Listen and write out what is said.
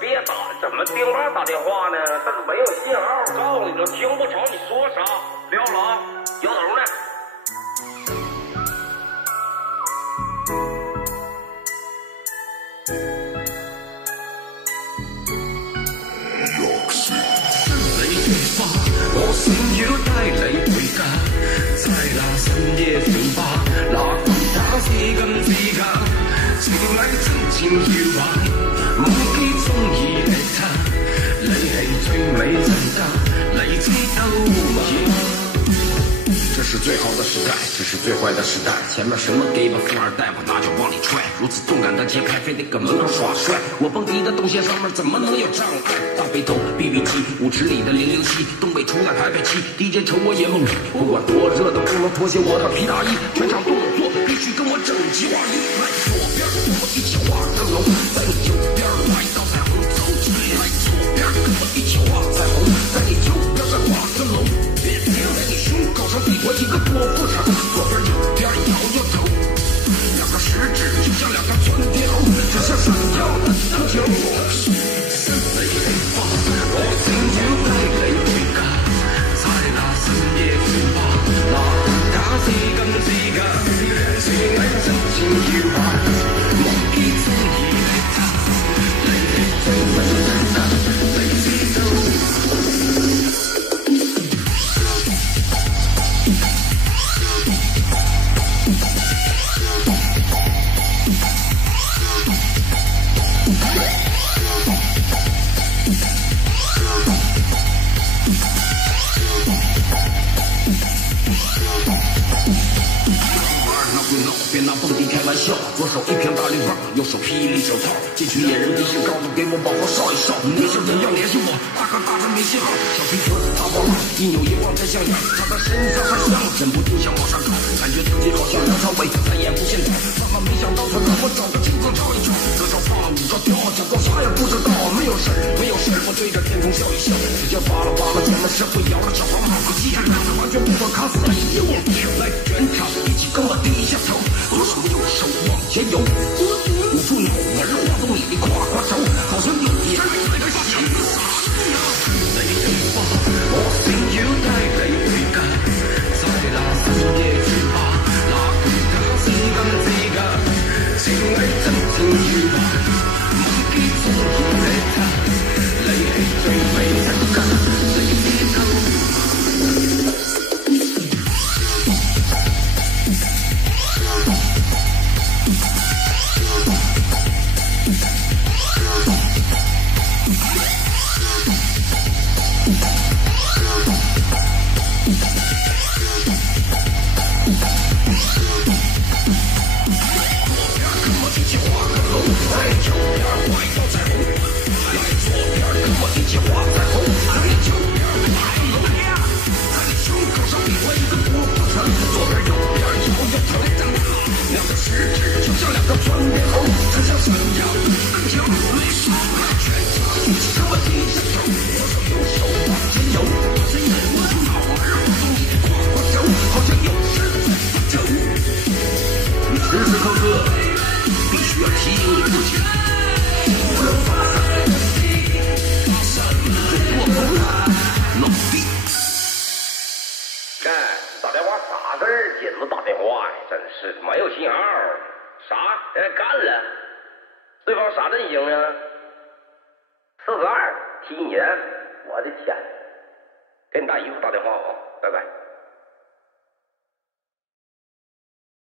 别打，怎么电话打电话呢？这是没有信号，告诉你了，听不着你说啥。撂了啊，摇头呢。你的花，我想要帶你回家，在那深夜酒吧，那管他是真是假，情愛真情搖擺，忘記中意的他，你係最美真假，你知道嗎？这是最好的时代，这是最坏的时代。前面什么给吧富二代，我那就往里踹。如此动感的节拍，非得搁门口耍帅。我蹦迪的动线上面怎么能有障碍？大背头 BB 机，舞池里的007，东北出来台北气 DJ 瞅我也懵逼。不管多热都不能脱下我的皮大衣，全场动作必须跟我整齐划一。来左边跟我一起画个龙，在你右边来一道彩虹，走起来左边跟我一起画彩虹，在你右边再画个龙。在你胸口上递过一个郭富城，左边右边摇摇头，两个食指就像两个窜天猴，就像闪耀的灯球。是你的花，我想要帶你回家，在那深夜酒吧，那他是真是假，情愛真情搖擺，忘記中意的他，你係最美真假，你知道。别拿蹦迪开玩笑，左手一瓶大绿棒，右手霹雳手套。这群野人微信告诉给我宝宝烧一烧，没事人要联系我，大哥大着没信号。小皮裙大波浪，一扭一晃真像样，他的身上还香，忍不住想往上靠，感觉自己好像梁朝伟在演部现场。万万没想到他让我找个镜子照一照，这招放舞着跳，讲到啥也不知道。没有事没有事，我对着天空笑一笑，使劲扒拉扒拉前面是会摇的小黄毛，机智但是完全不可卡死。来全场一起跟我低下头。左手右手往前游，捂住脑门滑动你的胯胯轴，好像有野人在这想死啊！你的花，我想要帶你回家，在那深夜酒吧，那管他是真是假，情愛真情搖擺，忘記中意的他，你係最美真假，你知道。时时刻刻必须要提醒你自己，不能发散，我不能逼。干，打电话啥事儿？紧着打电话呀，真是没有信号。啥？干了？对方啥阵型啊？42踢你，我的天！给你大姨夫打电话啊，拜拜。